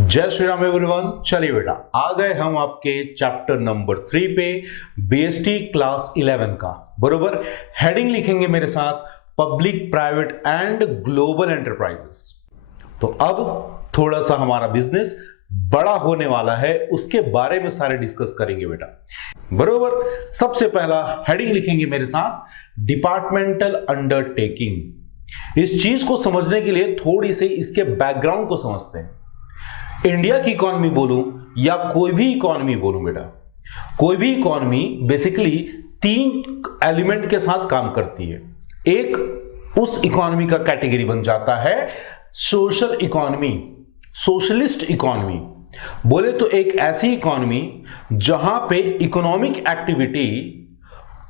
जय श्री राम एवरीवन। चलिए बेटा, आ गए हम आपके चैप्टर नंबर 3 पे, बीएसटी क्लास 11 का। बरोबर, हेडिंग लिखेंगे मेरे साथ, public private and global enterprises. तो अब थोड़ा सा हमारा बिजनेस बड़ा होने वाला है, उसके बारे में सारे डिस्कस करेंगे बेटा। बरोबर, सबसे पहला हेडिंग लिखेंगे मेरे साथ, डिपार्टमेंटल अंडरटेकिंग। इस चीज को समझने के लिए थोड़ी सी इसके बैकग्राउंड को समझते हैं। इंडिया की इकोनॉमी बोलूं या कोई भी इकोनॉमी बोलूं बेटा, कोई भी इकोनॉमी बेसिकली तीन एलिमेंट के साथ काम करती है। एक उस इकोनॉमी का कैटेगरी बन जाता है सोशल इकोनॉमी, सोशलिस्ट इकोनॉमी। बोले तो एक ऐसी इकोनॉमी जहां पे इकोनॉमिक एक्टिविटी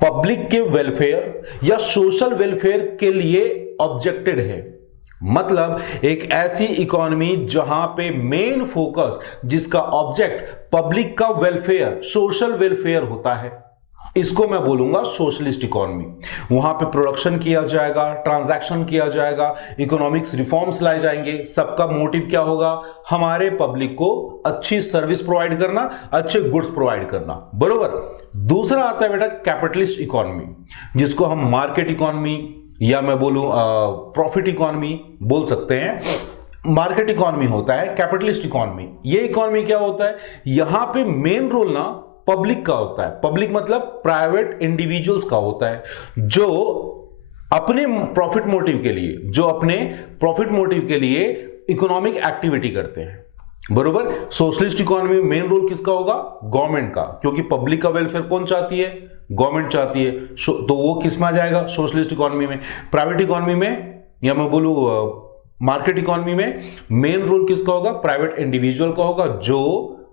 पब्लिक के वेलफेयर या सोशल वेलफेयर के लिए ऑब्जेक्टेड है। मतलब एक ऐसी इकोनॉमी जहां पे मेन फोकस, जिसका ऑब्जेक्ट पब्लिक का वेलफेयर, सोशल वेलफेयर होता है, इसको मैं बोलूंगा सोशलिस्ट इकोनॉमी। वहां पे प्रोडक्शन किया जाएगा, ट्रांजैक्शन किया जाएगा, इकोनॉमिक्स रिफॉर्म्स लाए जाएंगे। सबका मोटिव क्या होगा? हमारे पब्लिक को अच्छी सर्विस प्रोवाइड करना, अच्छे गुड्स प्रोवाइड करना। बरोबर। दूसरा आता है बेटा कैपिटलिस्ट इकोनॉमी, जिसको हम मार्केट इकोनॉमी या मैं बोलूं प्रॉफिट इकोनॉमी बोल सकते हैं। मार्केट इकोनॉमी होता है कैपिटलिस्ट इकोनॉमी। ये इकोनॉमी क्या होता है? यहां पे मेन रोल ना पब्लिक का होता है। पब्लिक मतलब प्राइवेट इंडिविजुअल्स का होता है, जो अपने प्रॉफिट मोटिव के लिए इकोनॉमिक एक्टिविटी करते हैं। बरोबर। सोशलिस्ट इकोनॉमी में मेन रोल किसका होगा? गवर्नमेंट का, क्योंकि पब्लिक का वेलफेयर कौन चाहती है? गवर्नमेंट चाहती है। तो वो किस में आ जाएगा? सोशलिस्ट इकोनॉमी में। प्राइवेट इकोनॉमी में या मैं बोलूं मार्केट इकोनॉमी में मेन रोल किसका होगा? प्राइवेट इंडिविजुअल का होगा,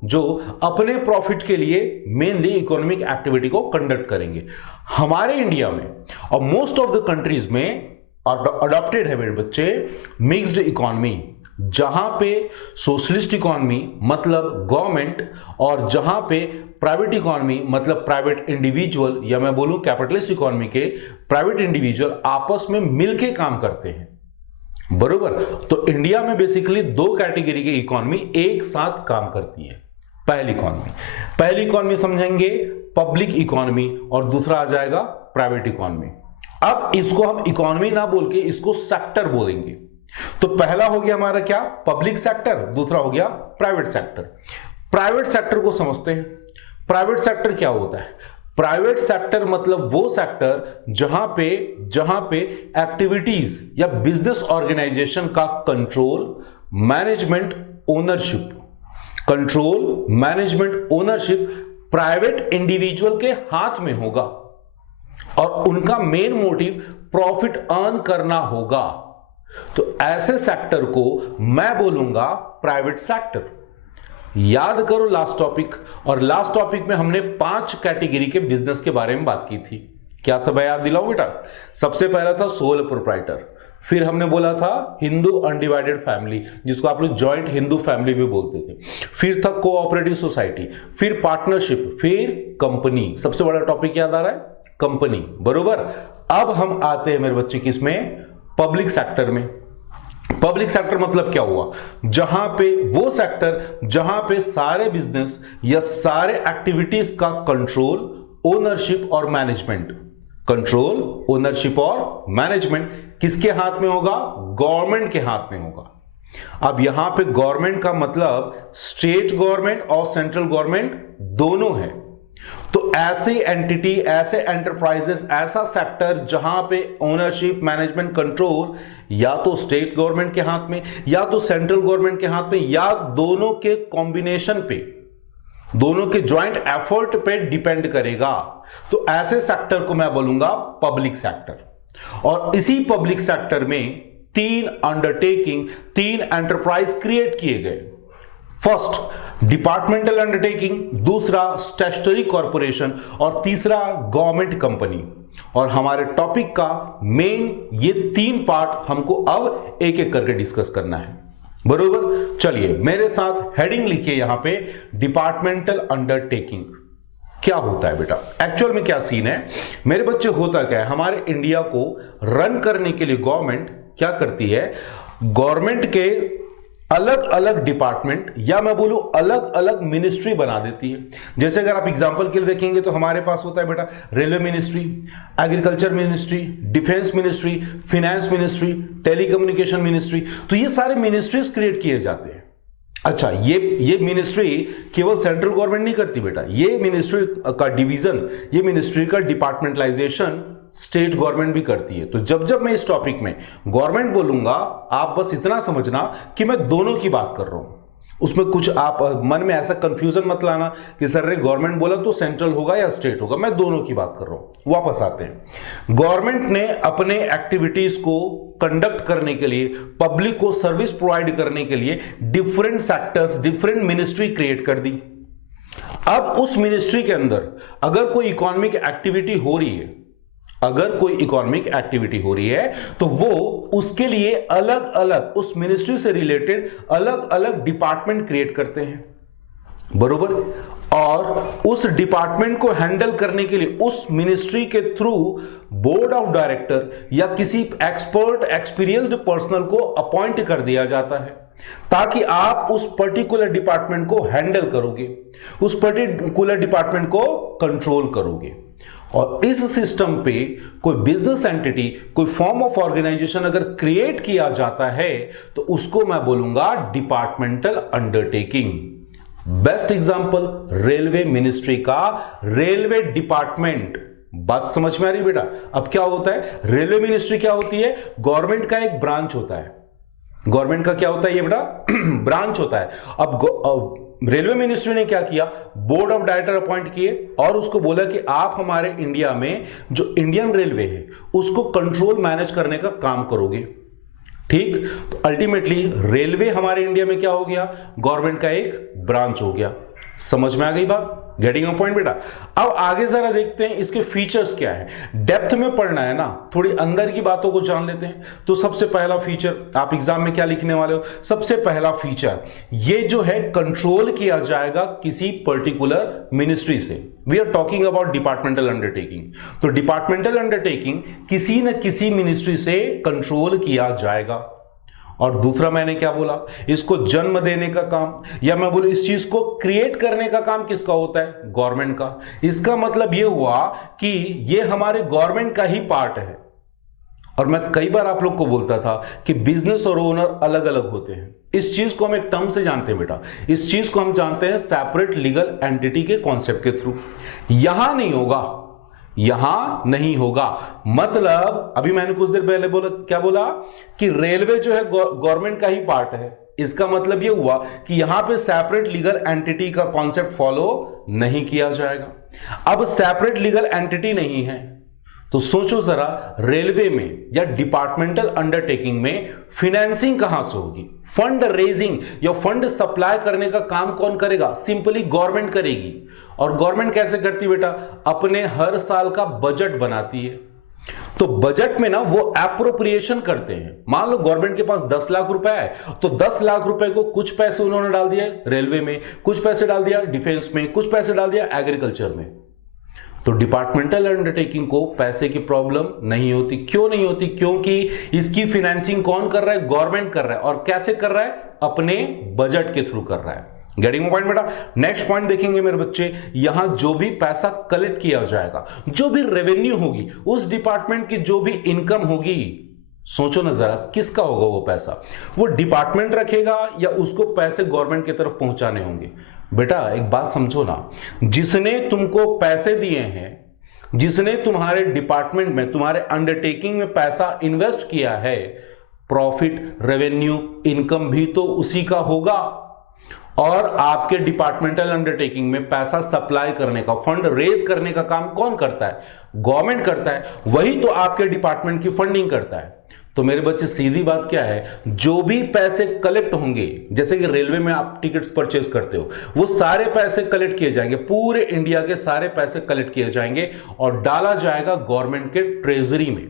जो अपने प्रॉफिट के लिए मेनली इकोनॉमिक एक्टिविटी को कंडक्ट करेंगे। हमारे इंडिया में और मोस्ट ऑफ द कंट्रीज में अडॉप्टेड है मेरे बच्चे मिक्स्ड इकोनॉमी, जहां पे सोशलिस्ट इकोनॉमी मतलब गवर्नमेंट और जहां पे प्राइवेट इकोनॉमी मतलब प्राइवेट इंडिविजुअल या मैं बोलूं कैपिटलिस्ट इकोनॉमी के प्राइवेट इंडिविजुअल आपस में मिलके काम करते हैं। बरोबर। तो इंडिया में बेसिकली दो कैटेगरी की इकोनॉमी एक साथ काम करती है। पहली इकोनॉमी समझेंगे पब्लिक इकोनॉमी और दूसरा आ जाएगा प्राइवेट इकोनॉमी। अब इसको हम इकोनॉमी ना बोल के इसको सेक्टर बोलेंगे। तो पहला हो गया हमारा क्या? Public sector. दूसरा हो गया प्राइवेट सेक्टर। प्राइवेट सेक्टर को समझते हैं। प्राइवेट सेक्टर क्या होता है? प्राइवेट सेक्टर मतलब वो सेक्टर जहां पे एक्टिविटीज या बिजनेस ऑर्गेनाइजेशन का control, management, ownership private individual के हाथ में होगा और उनका मेन मोटिव प्रॉफिट अर्न करना होगा। तो ऐसे सेक्टर को मैं बोलूंगा प्राइवेट सेक्टर। याद करो लास्ट टॉपिक, और लास्ट टॉपिक में हमने 5 कैटेगरी के बिजनेस के बारे में बात की थी। क्या था भाई, याद दिलाओ बेटा। सबसे पहला था सोल प्रोप्राइटर, फिर हमने बोला था हिंदू अनडिवाइडेड फैमिली, जिसको आप लोग जॉइंट हिंदू फैमिली भी बोलते थे। फिर था कोऑपरेटिव सोसाइटी, फिर पार्टनरशिप, फिर कंपनी। सबसे बड़ा टॉपिक याद आ रहा है? कंपनी। बरोबर। अब हम आते हैं मेरे बच्चे किसमें? पब्लिक सेक्टर में। पब्लिक सेक्टर मतलब क्या हुआ? जहां पे वो सेक्टर जहां पे सारे बिजनेस या सारे एक्टिविटीज का कंट्रोल, ओनरशिप और मैनेजमेंट किसके हाथ में होगा? गवर्नमेंट के हाथ में होगा। अब यहां पे गवर्नमेंट का मतलब स्टेट गवर्नमेंट और सेंट्रल गवर्नमेंट दोनों है। तो ऐसी एंटिटी, ऐसे एंटरप्राइजेस, ऐसा सेक्टर जहां पे ओनरशिप, मैनेजमेंट, कंट्रोल या तो स्टेट गवर्नमेंट के हाथ में या तो सेंट्रल गवर्नमेंट के हाथ में या दोनों के कॉम्बिनेशन पे, दोनों के ज्वाइंट एफर्ट पे डिपेंड करेगा। तो ऐसे सेक्टर को मैं बोलूंगा पब्लिक सेक्टर। और इसी पब्लिक सेक्टर में 3 अंडरटेकिंग, 3 एंटरप्राइज क्रिएट किए गए। फर्स्ट डिपार्टमेंटल अंडरटेकिंग, दूसरा स्टैट्यूटरी कॉर्पोरेशन और तीसरा गवर्नमेंट कंपनी। और हमारे टॉपिक का मेन ये 3 पार्ट हमको अब एक एक करके डिस्कस करना है। बरोबर। चलिए मेरे साथ हेडिंग लिखिए यहां पे, डिपार्टमेंटल अंडरटेकिंग। क्या होता है बेटा? एक्चुअल में क्या सीन है मेरे बच्चे? होता क्या है, हमारे इंडिया को रन करने के लिए गवर्नमेंट क्या करती है? गवर्नमेंट के अलग अलग डिपार्टमेंट या मैं बोलूं अलग अलग मिनिस्ट्री बना देती है। जैसे अगर आप एग्जांपल के लिए देखेंगे तो हमारे पास होता है बेटा railway ministry, agriculture ministry, defence ministry, finance ministry, telecommunication ministry. तो ये सारे मिनिस्ट्रीज क्रिएट किए जाते हैं। अच्छा, ये मिनिस्ट्री केवल सेंट्रल गवर्नमेंट नहीं करती बेटा, ये मिनिस्ट्री का डिवीजन, ये मिनिस्ट्री का डिपार्टमेंटलाइजेशन स्टेट गवर्नमेंट भी करती है। तो जब जब मैं इस टॉपिक में गवर्नमेंट बोलूंगा, आप बस इतना समझना कि मैं दोनों की बात कर रहा हूं। उसमें कुछ आप मन में ऐसा कंफ्यूजन मत लाना कि सर रे गवर्नमेंट बोला तो सेंट्रल होगा या स्टेट होगा, मैं दोनों की बात कर रहा हूं। वापस आते हैं, गवर्नमेंट ने अपने एक्टिविटीज को कंडक्ट करने के लिए, पब्लिक को सर्विस प्रोवाइड करने के लिए different sectors, different ministry create कर दी। अब उस मिनिस्ट्री के अंदर अगर कोई इकोनॉमिक एक्टिविटी हो रही है, अगर कोई इकोनॉमिक एक्टिविटी हो रही है तो वो उसके लिए अलग अलग उस मिनिस्ट्री से रिलेटेड अलग अलग डिपार्टमेंट क्रिएट करते हैं, बरोबर। और उस डिपार्टमेंट को हैंडल करने के लिए उस मिनिस्ट्री के थ्रू बोर्ड ऑफ डायरेक्टर या किसी एक्सपर्ट एक्सपीरियंस्ड पर्सनल को अपॉइंट कर दिया जाता है, ताकि आप उस पर्टिकुलर डिपार्टमेंट को हैंडल करोगे, उस पर्टिकुलर डिपार्टमेंट को कंट्रोल करोगे। और इस सिस्टम पे कोई बिजनेस एंटिटी, कोई फॉर्म ऑफ ऑर्गेनाइजेशन अगर क्रिएट किया जाता है तो उसको मैं बोलूंगा departmental undertaking. Best example railway ministry का रेलवे डिपार्टमेंट। बात समझ में आ रही बेटा? अब क्या होता है, रेलवे मिनिस्ट्री क्या होती है, गवर्नमेंट का एक ब्रांच होता है। गवर्नमेंट का क्या होता है ये बेटा? ब्रांच होता है। अब रेलवे मिनिस्ट्री ने क्या किया, बोर्ड ऑफ डायरेक्टर अपॉइंट किए और उसको बोला कि आप हमारे इंडिया में जो इंडियन रेलवे है उसको कंट्रोल मैनेज करने का काम करोगे। ठीक, तो अल्टीमेटली रेलवे हमारे इंडिया में क्या हो गया, गवर्नमेंट का एक ब्रांच हो गया। समझ में आ गई बात? गेटिंग अ पॉइंट बेटा? अब आगे जरा देखते हैं इसके फीचर्स क्या है। डेप्थ में पढ़ना है ना, थोड़ी अंदर की बातों को जान लेते हैं। तो सबसे पहला फीचर, आप एग्जाम में क्या लिखने वाले हो, सबसे पहला फीचर ये जो है कंट्रोल किया जाएगा किसी पर्टिकुलर मिनिस्ट्री से। We are talking about departmental undertaking. तो डिपार्टमेंटल अंडरटेकिंग किसी न किसी मिनिस्ट्री से कंट्रोल किया जाएगा। और दूसरा मैंने क्या बोला, इसको जन्म देने का काम या मैं बोलूं इस चीज को क्रिएट करने का काम किसका होता है, गवर्नमेंट का। इसका मतलब यह हुआ कि यह हमारे गवर्नमेंट का ही पार्ट है। और मैं कई बार आप लोग को बोलता था कि बिजनेस और ओनर अलग अलग होते हैं। इस चीज को हम एक टर्म से जानते हैं बेटा, इस चीज को हम जानते हैं सेपरेट लीगल एंटिटी के कॉन्सेप्ट के थ्रू। यहां नहीं होगा, यहां नहीं होगा। मतलब अभी मैंने कुछ देर पहले बोला, क्या बोला कि रेलवे जो है गवर्नमेंट का ही पार्ट है। इसका मतलब यह हुआ कि यहां पे सेपरेट लीगल एंटिटी का कॉन्सेप्ट फॉलो नहीं किया जाएगा। अब सेपरेट लीगल एंटिटी नहीं है तो सोचो जरा, रेलवे में या डिपार्टमेंटल अंडरटेकिंग में फाइनेंसिंग कहां से होगी, फंड रेजिंग या फंड सप्लाई करने का काम कौन करेगा, सिंपली गवर्नमेंट करेगी। और गवर्नमेंट कैसे करती बेटा, अपने हर साल का बजट बनाती है। तो बजट में ना वो एप्रोप्रिएशन करते हैं। मान लो गवर्नमेंट के पास 10 लाख रुपए है तो 10 लाख रुपए को कुछ पैसे उन्होंने डाल दिया रेलवे में, कुछ पैसे डाल दिया डिफेंस में, कुछ पैसे डाल दिया एग्रीकल्चर में। तो डिपार्टमेंटल अंडरटेकिंग को पैसे की प्रॉब्लम नहीं होती। क्यों नहीं होती? क्योंकि इसकी फाइनेंसिंग कौन कर रहा है, गवर्नमेंट कर रहा है। और कैसे कर रहा है, अपने बजट के थ्रू कर रहा है। गेटिंग पॉइंट बेटा? नेक्स्ट पॉइंट देखेंगे मेरे बच्चे, यहां जो भी पैसा कलेक्ट किया जाएगा, जो भी रेवेन्यू होगी, उस डिपार्टमेंट की जो भी इनकम होगी, सोचो ना जरा किसका होगा वो पैसा, वो डिपार्टमेंट रखेगा या उसको पैसे गवर्नमेंट की तरफ पहुंचाने होंगे। बेटा एक बात समझो ना, जिसने तुमको पैसे दिए हैं, जिसने तुम्हारे डिपार्टमेंट में, तुम्हारे अंडरटेकिंग में पैसा इन्वेस्ट किया है, प्रॉफिट, रेवेन्यू, इनकम भी तो उसी का होगा। और आपके डिपार्टमेंटल अंडरटेकिंग में पैसा सप्लाई करने का, फंड रेज करने का काम कौन करता है, गवर्नमेंट करता है। वही तो आपके डिपार्टमेंट की फंडिंग करता है। तो मेरे बच्चे सीधी बात क्या है, जो भी पैसे कलेक्ट होंगे, जैसे कि रेलवे में आप टिकट्स परचेज करते हो, वो सारे पैसे कलेक्ट किए जाएंगे, पूरे इंडिया के सारे पैसे कलेक्ट किए जाएंगे और डाला जाएगा गवर्नमेंट के ट्रेजरी में।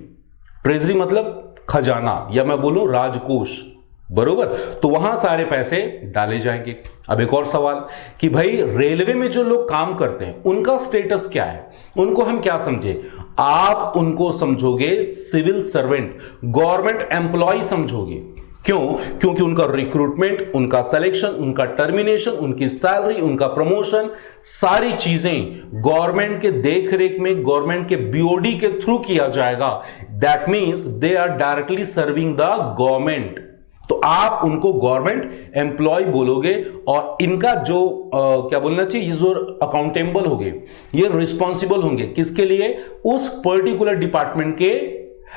ट्रेजरी मतलब खजाना या मैं बोलूं राजकोष, बरोबर। तो वहां सारे पैसे डाले जाएंगे। अब एक और सवाल कि भाई रेलवे में जो लोग काम करते हैं उनका स्टेटस क्या है, उनको हम क्या समझे, आप उनको समझोगे सिविल सर्वेंट, गवर्नमेंट एम्प्लॉय समझोगे। क्यों? क्योंकि उनका रिक्रूटमेंट, उनका सिलेक्शन, उनका टर्मिनेशन, उनकी सैलरी, उनका प्रमोशन, सारी चीजें गवर्नमेंट के देखरेख में, गवर्नमेंट के बीओडी के थ्रू किया जाएगा। That means they are directly serving the government. तो आप उनको गवर्नमेंट एम्प्लॉय बोलोगे और इनका जो क्या बोलना चाहिए, ये जो अकाउंटेबल होंगे, ये रिस्पॉन्सिबल होंगे किसके लिए? उस पर्टिकुलर डिपार्टमेंट के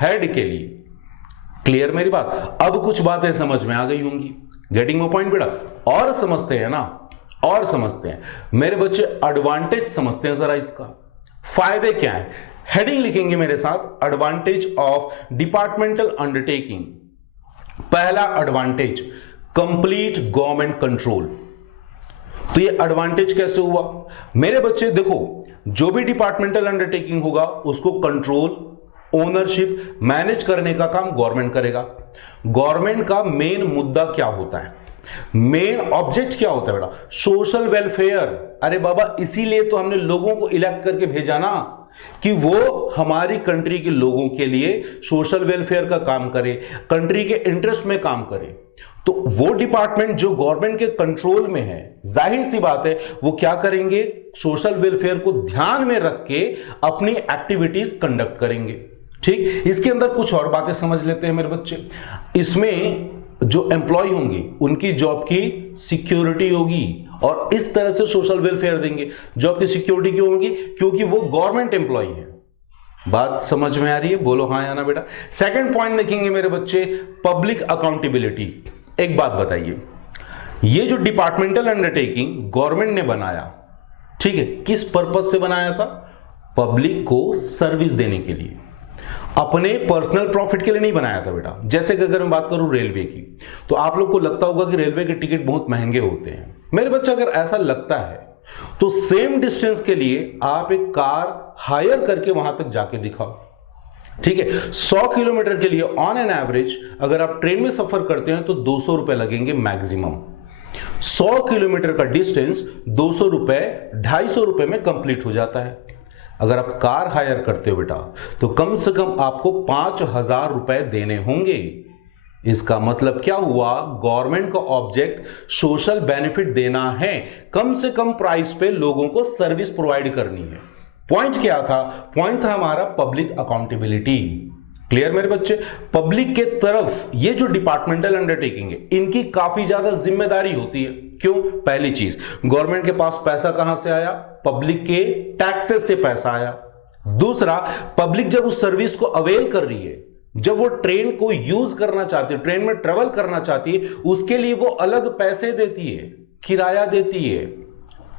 हेड के लिए। क्लियर मेरी बात? अब कुछ बातें समझ में आ गई होंगी। गेटिंग माय पॉइंट बेटा? और समझते हैं ना, और समझते हैं मेरे बच्चे, एडवांटेज समझते हैं जरा इसका। फायदे क्या है? हेडिंग लिखेंगे मेरे साथ, एडवांटेज ऑफ डिपार्टमेंटल अंडरटेकिंग। पहला एडवांटेज, कंप्लीट गवर्नमेंट कंट्रोल। तो ये एडवांटेज कैसे हुआ मेरे बच्चे? देखो, जो भी डिपार्टमेंटल अंडरटेकिंग होगा उसको कंट्रोल, ओनरशिप, मैनेज करने का काम गवर्नमेंट करेगा। गवर्नमेंट का मेन मुद्दा क्या होता है? मेन ऑब्जेक्ट क्या होता है बेटा? Social welfare. अरे बाबा, इसीलिए तो हमने लोगों को इलेक्ट करके भेजा ना, कि वो हमारी कंट्री के लोगों के लिए सोशल वेलफेयर का काम करे, कंट्री के इंटरेस्ट में काम करे। तो वो डिपार्टमेंट जो गवर्नमेंट के कंट्रोल में है, जाहिर सी बात है वो क्या करेंगे? सोशल वेलफेयर को ध्यान में रख के अपनी एक्टिविटीज कंडक्ट करेंगे। ठीक, इसके अंदर कुछ और बातें समझ लेते हैं मेरे बच्चे। इसमें जो एम्प्लॉय होंगे उनकी जॉब की सिक्योरिटी होगी और इस तरह से सोशल वेलफेयर देंगे। जॉब की सिक्योरिटी क्यों होगी? क्योंकि वो गवर्नमेंट एम्प्लॉय है। बात समझ में आ रही है? बोलो हाँ या ना बेटा। सेकंड पॉइंट देखेंगे मेरे बच्चे, पब्लिक अकाउंटेबिलिटी। एक बात बताइए, ये जो डिपार्टमेंटल अंडरटेकिंग गवर्नमेंट ने बनाया, ठीक है, किस पर्पज से बनाया था? पब्लिक को सर्विस देने के लिए, अपने पर्सनल प्रॉफिट के लिए नहीं बनाया था बेटा। जैसे कि अगर मैं बात करूं रेलवे की, तो आप लोग को लगता होगा कि रेलवे के टिकट बहुत महंगे होते हैं। मेरे बच्चे, अगर ऐसा लगता है तो सेम डिस्टेंस के लिए आप एक कार हायर करके वहां तक जाके दिखाओ। ठीक है, 100 किलोमीटर के लिए ऑन एन एवरेज अगर आप ट्रेन में सफर करते हैं तो 200 रुपए लगेंगे मैक्सिमम। 100 किलोमीटर का डिस्टेंस 200 रुपए, 250 रुपए में कंप्लीट हो जाता है। अगर आप कार हायर करते हो बेटा तो कम से कम आपको 5,000 रुपए देने होंगे। इसका मतलब क्या हुआ? गवर्नमेंट का ऑब्जेक्ट सोशल बेनिफिट देना है, कम से कम प्राइस पे लोगों को सर्विस प्रोवाइड करनी है। पॉइंट क्या था? पॉइंट था हमारा पब्लिक अकाउंटेबिलिटी। क्लियर मेरे बच्चे? पब्लिक के तरफ ये जो डिपार्टमेंटल अंडरटेकिंग है, इनकी काफी ज्यादा जिम्मेदारी होती है। क्यों? पहली चीज, गवर्नमेंट के पास पैसा कहां से आया? पब्लिक के टैक्सेस से पैसा आया। दूसरा, पब्लिक जब उस सर्विस को अवेल कर रही है, जब वो ट्रेन को यूज करना चाहती है, ट्रेन में ट्रेवल करना चाहती है, उसके लिए वो अलग पैसे देती है, किराया देती है,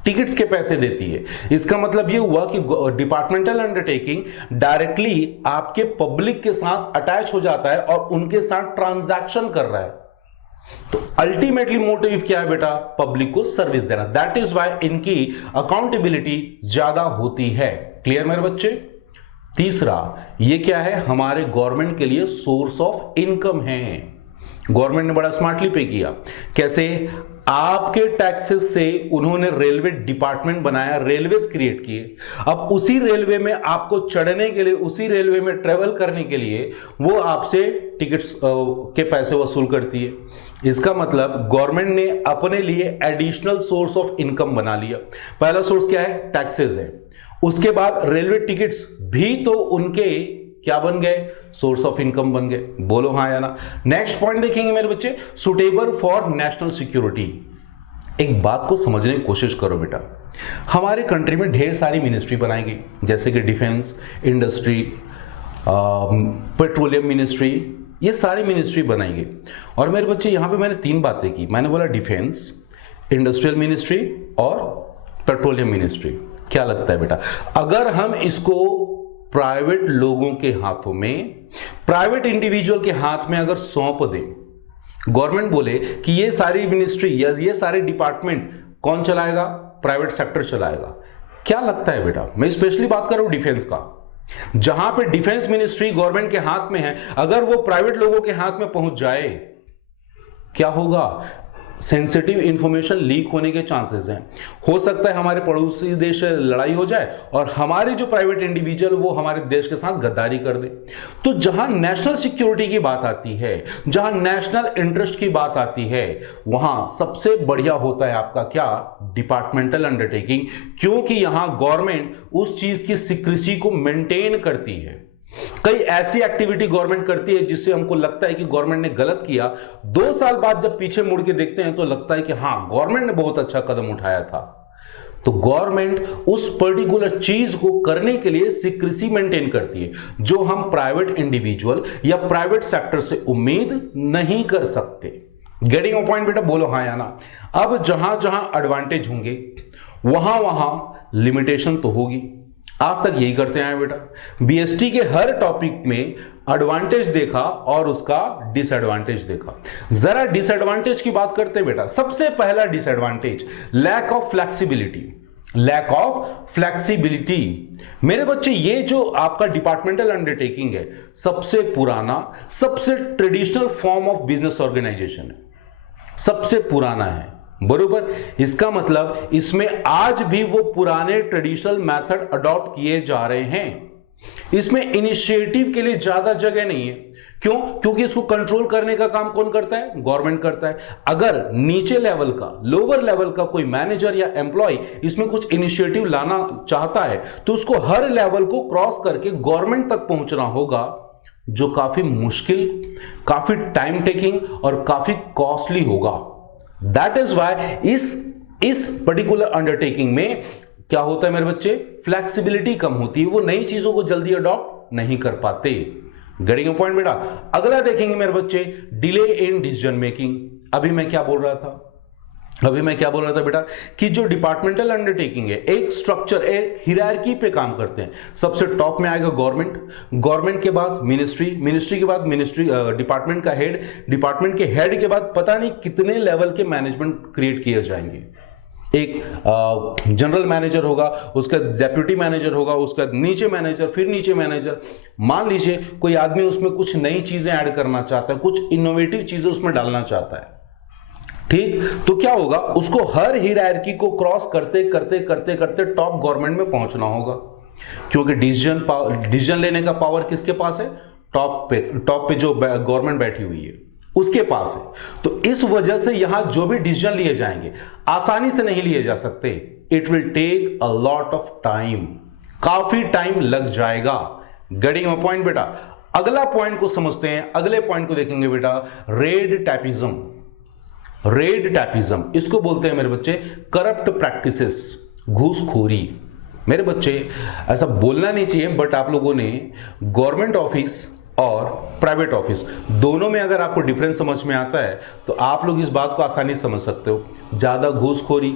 टिकट्स के पैसे देती है। इसका मतलब यह हुआ कि डिपार्टमेंटल अंडरटेकिंग डायरेक्टली आपके पब्लिक के साथ अटैच हो जाता है और उनके साथ ट्रांजैक्शन कर रहा है। तो अल्टीमेटली मोटिव क्या है बेटा? पब्लिक को सर्विस देना। दैट इज वाई इनकी अकाउंटेबिलिटी ज्यादा होती है। क्लियर मेरे बच्चे? तीसरा, ये क्या है? हमारे गवर्नमेंट के लिए सोर्स ऑफ इनकम है। गवर्नमेंट ने बड़ा स्मार्टली पे किया। कैसे? आपके टैक्सेस से उन्होंने रेलवे डिपार्टमेंट बनाया, रेलवेज क्रिएट किए। अब उसी रेलवे में आपको चढ़ने के लिए, उसी रेलवे में ट्रेवल करने के लिए वो आपसे टिकट्स के पैसे वसूल करती है। इसका मतलब गवर्नमेंट ने अपने लिए एडिशनल सोर्स ऑफ इनकम बना लिया। पहला सोर्स क्या है? टैक्सेस है। उसके बाद रेलवे टिकट्स भी तो उनके क्या बन गए? सोर्स ऑफ इनकम बन गए। बोलो हाँ या ना। नेक्स्ट पॉइंट देखेंगे मेरे बच्चे, सुटेबल फॉर नेशनल सिक्योरिटी। एक बात को समझने की कोशिश करो बेटा, हमारे कंट्री में ढेर सारी मिनिस्ट्री बनाई गई, जैसे कि डिफेंस, इंडस्ट्री, पेट्रोलियम मिनिस्ट्री, ये सारी मिनिस्ट्री बनाई गई। और मेरे बच्चे यहां पे मैंने 3 बातें की। मैंने बोला डिफेंस, इंडस्ट्रियल मिनिस्ट्री और पेट्रोलियम मिनिस्ट्री। क्या लगता है बेटा, अगर हम इसको प्राइवेट लोगों के हाथों में, प्राइवेट इंडिविजुअल के हाथ में अगर सौंप दें, गवर्नमेंट बोले कि ये सारी मिनिस्ट्री या ये सारे डिपार्टमेंट कौन चलाएगा? प्राइवेट सेक्टर चलाएगा। क्या लगता है बेटा, मैं स्पेशली बात कर रहा हूं डिफेंस का, जहां पे डिफेंस मिनिस्ट्री गवर्नमेंट के हाथ में है, अगर वो प्राइवेट लोगों के हाथ में पहुंच जाए, क्या होगा? सेंसिटिव इंफॉर्मेशन लीक होने के चांसेस हैं। हो सकता है हमारे पड़ोसी देश से लड़ाई हो जाए और हमारे जो प्राइवेट इंडिविजुअल वो हमारे देश के साथ गद्दारी कर दे। तो जहां नेशनल सिक्योरिटी की बात आती है, जहां नेशनल इंटरेस्ट की बात आती है, वहां सबसे बढ़िया होता है आपका क्या, डिपार्टमेंटल अंडरटेकिंग, क्योंकि यहां गवर्नमेंट उस चीज की सीक्रेसी को मेंटेन करती है। कई ऐसी एक्टिविटी गवर्नमेंट करती है जिससे हमको लगता है कि गवर्नमेंट ने गलत किया, 2 साल बाद जब पीछे मुड़ के देखते हैं तो लगता है कि हां गवर्नमेंट ने बहुत अच्छा कदम उठाया था। तो गवर्नमेंट उस पर्टिकुलर चीज को करने के लिए सीक्रेसी मेंटेन करती है, जो हम प्राइवेट इंडिविजुअल या प्राइवेट सेक्टर से उम्मीद नहीं कर सकते। गेटिंग अ पॉइंट बेटा, बोलो हाँ या ना। अब जहां जहां एडवांटेज होंगे वहां वहां लिमिटेशन तो होगी। आज तक यही करते हैं बेटा, बीएसटी के हर टॉपिक में एडवांटेज देखा और उसका डिसएडवांटेज देखा। जरा डिसएडवांटेज की बात करते हैं बेटा। सबसे पहला disadvantage, lack of flexibility. Lack of flexibility मेरे बच्चे, ये जो आपका डिपार्टमेंटल अंडरटेकिंग है, सबसे पुराना, सबसे traditional form of business organization है, सबसे पुराना है, बरोबर। इसका मतलब इसमें आज भी वो पुराने ट्रेडिशनल मेथड अडॉप्ट किए जा रहे हैं। इसमें इनिशिएटिव के लिए ज्यादा जगह नहीं है। क्यों? क्योंकि इसको कंट्रोल करने का काम कौन करता है? गवर्नमेंट करता है। अगर नीचे लेवल का, लोअर लेवल का कोई मैनेजर या एम्प्लॉय इसमें कुछ इनिशिएटिव लाना चाहता है तो उसको हर लेवल को क्रॉस करके गवर्नमेंट तक पहुंचना होगा, जो काफी मुश्किल, काफी टाइम टेकिंग और काफी कॉस्टली होगा। दैट इज वाई इस पर्टिकुलर अंडरटेकिंग में क्या होता है मेरे बच्चे, फ्लेक्सिबिलिटी कम होती है, वो नई चीजों को जल्दी अडॉप्ट नहीं कर पाते। गेटिंग अ पॉइंट बेटा। अगला देखेंगे मेरे बच्चे, डिले इन डिसीजन मेकिंग। अभी मैं क्या बोल रहा था बेटा, कि जो डिपार्टमेंटल अंडरटेकिंग है, एक स्ट्रक्चर, एक हिरार्की पे काम करते हैं। सबसे टॉप में आएगा गवर्नमेंट, गवर्नमेंट के बाद मिनिस्ट्री, मिनिस्ट्री के बाद मिनिस्ट्री, डिपार्टमेंट का हेड, डिपार्टमेंट के हेड के बाद पता नहीं कितने लेवल के मैनेजमेंट क्रिएट किए जाएंगे। एक जनरल मैनेजर होगा, उसका डेप्यूटी मैनेजर होगा, उसका नीचे मैनेजर, फिर नीचे मैनेजर। मान लीजिए कोई आदमी उसमें कुछ नई चीजें ऐड करना चाहता है, कुछ इनोवेटिव चीजें उसमें डालना चाहता है, ठीक, तो क्या होगा, उसको हर हिरार्की को क्रॉस करते करते करते करते टॉप गवर्नमेंट में पहुंचना होगा। क्योंकि डिसीजन लेने का पावर किसके पास है? टॉप पे जो गवर्नमेंट बैठी हुई है उसके पास है। तो इस वजह से यहां जो भी डिसीजन लिए जाएंगे आसानी से नहीं लिए जा सकते। It will take a lot of time, काफी टाइम लग जाएगा। गेटिंग अ पॉइंट बेटा। अगला पॉइंट को समझते हैं, अगले पॉइंट को देखेंगे बेटा, रेड टैपिज्म। रेड टैपिज्म इसको बोलते हैं मेरे बच्चे करप्ट प्रैक्टिसेस, घूसखोरी। मेरे बच्चे ऐसा बोलना नहीं चाहिए, बट आप लोगों ने गवर्नमेंट ऑफिस और प्राइवेट ऑफिस दोनों में अगर आपको डिफरेंस समझ में आता है तो आप लोग इस बात को आसानी से समझ सकते हो। ज्यादा घूसखोरी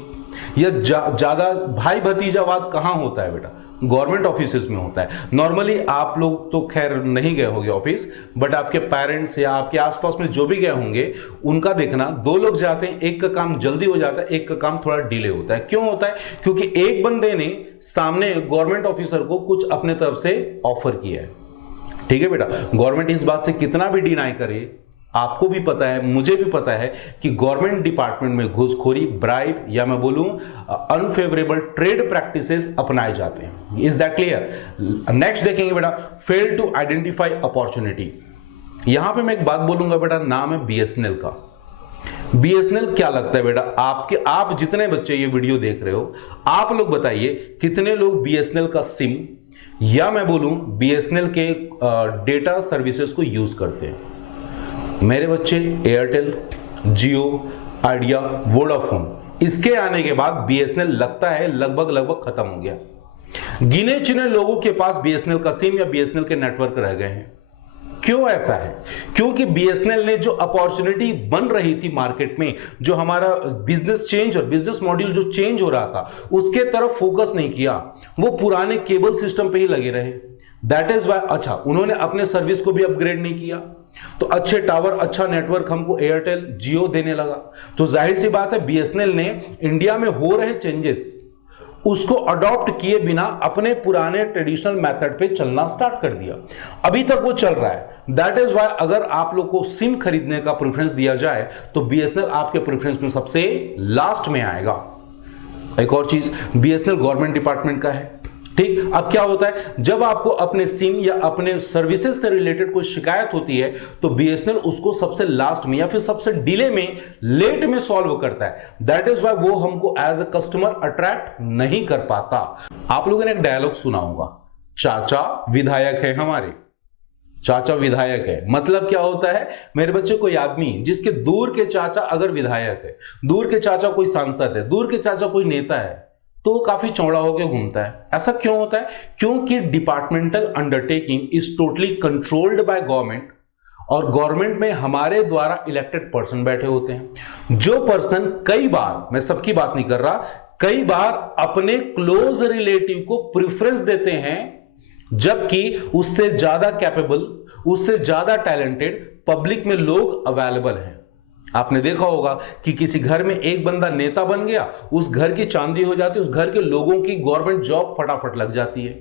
या ज्यादा भाई भतीजावाद कहां होता है बेटा? गवर्नमेंट ऑफिसेज में होता है। नॉर्मली आप लोग तो खैर नहीं गए होंगे ऑफिस, बट आपके पेरेंट्स या आपके आसपास में जो भी गए होंगे उनका देखना, 2 लोग जाते हैं, एक का काम जल्दी हो जाता है, एक का काम थोड़ा डिले होता है। क्यों होता है? क्योंकि एक बंदे ने सामने गवर्नमेंट ऑफिसर को कुछ अपने तरफ से ऑफर किया है। ठीक है बेटा, गवर्नमेंट इस बात से कितना भी डिनाई करे, आपको भी पता है, मुझे भी पता है कि गवर्नमेंट डिपार्टमेंट में घूसखोरी, ब्राइब या मैं बोलूं अनफेवरेबल ट्रेड प्रैक्टिसेस अपनाए जाते हैं। Is that clear? नेक्स्ट देखेंगे बेटा, फेल टू आइडेंटिफाई अपॉर्चुनिटी। यहां पे मैं एक बात बोलूंगा बेटा, नाम है बीएसएनएल का। बीएसएनएल क्या लगता है बेटा? आप जितने बच्चे ये वीडियो देख रहे हो, आप लोग बताइए कितने लोग बीएसएनएल का सिम या मैं बोलूं बीएसएनएल के डेटा सर्विसेज को यूज करते हैं? मेरे बच्चे एयरटेल, जियो, आइडिया, वोडाफोन, इसके आने के बाद बीएसएनएल लगता है लगभग खत्म हो गया। गिने चुने लोगों के पास बीएसएनएल का सिम या बीएसएनएल के नेटवर्क रह गए हैं। क्यों ऐसा है? क्योंकि बीएसएनएल ने जो अपॉर्चुनिटी बन रही थी मार्केट में, जो हमारा बिजनेस चेंज और बिजनेस मॉड्यूल जो चेंज हो रहा था, उसके तरफ फोकस नहीं किया, वो पुराने केबल सिस्टम पे ही लगे रहे। दैट इज वाई, अच्छा उन्होंने अपने सर्विस को भी अपग्रेड नहीं किया, तो अच्छे टावर, अच्छा नेटवर्क हमको एयरटेल, जियो देने लगा। तो जाहिर सी बात है बीएसएनएल ने इंडिया में हो रहे चेंजेस उसको अडॉप्ट किए बिना अपने पुराने ट्रेडिशनल मेथड पे चलना स्टार्ट कर दिया। अभी तक वो चल रहा है। दैट इज वाई अगर आप लोग को सिम खरीदने का प्रेफरेंस दिया जाए तो बीएसएनएल आपके प्रेफरेंस में सबसे लास्ट में आएगा। एक और चीज, बीएसएनएल गवर्नमेंट डिपार्टमेंट का है, ठीक। अब क्या होता है, जब आपको अपने सिम या अपने सर्विसेज से रिलेटेड कोई शिकायत होती है तो बीएसएनएल उसको सबसे लास्ट में या फिर सबसे डिले में, लेट में सॉल्व करता है। दैट इज वाई वो हमको एज अ कस्टमर अट्रैक्ट नहीं कर पाता। आप लोगों ने एक डायलॉग सुना होगा, चाचा विधायक है हमारे, चाचा विधायक है। मतलब क्या होता है मेरे बच्चे, कोई आदमी जिसके दूर के चाचा अगर विधायक है, दूर के चाचा कोई सांसद है, दूर के चाचा कोई नेता है, तो वो काफी चौड़ा होकर घूमता है। ऐसा क्यों होता है? क्योंकि departmental undertaking is totally controlled by government, और गवर्नमेंट में हमारे द्वारा इलेक्टेड पर्सन बैठे होते हैं। जो पर्सन कई बार, मैं सबकी बात नहीं कर रहा, कई बार अपने क्लोज रिलेटिव को प्रेफरेंस देते हैं, जबकि उससे ज्यादा कैपेबल, उससे ज्यादा टैलेंटेड पब्लिक में लोग अवेलेबल हैं। आपने देखा होगा कि किसी घर में एक बंदा नेता बन गया, उस घर की चांदी हो जाती है, उस घर के लोगों की गवर्नमेंट जॉब फटाफट लग जाती है।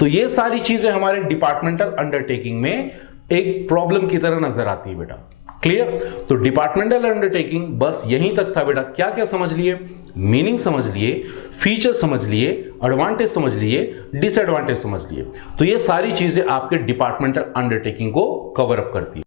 तो ये सारी चीजें हमारे डिपार्टमेंटल अंडरटेकिंग में एक प्रॉब्लम की तरह नजर आती है बेटा। क्लियर? तो डिपार्टमेंटल अंडरटेकिंग बस यहीं तक था बेटा। क्या क्या समझ लिए? मीनिंग समझ लिए, फीचर समझ लिए, एडवांटेज समझ लिए, डिसएडवांटेज समझ लिए। तो ये सारी चीजें आपके डिपार्टमेंटल अंडरटेकिंग को कवर अप करती है।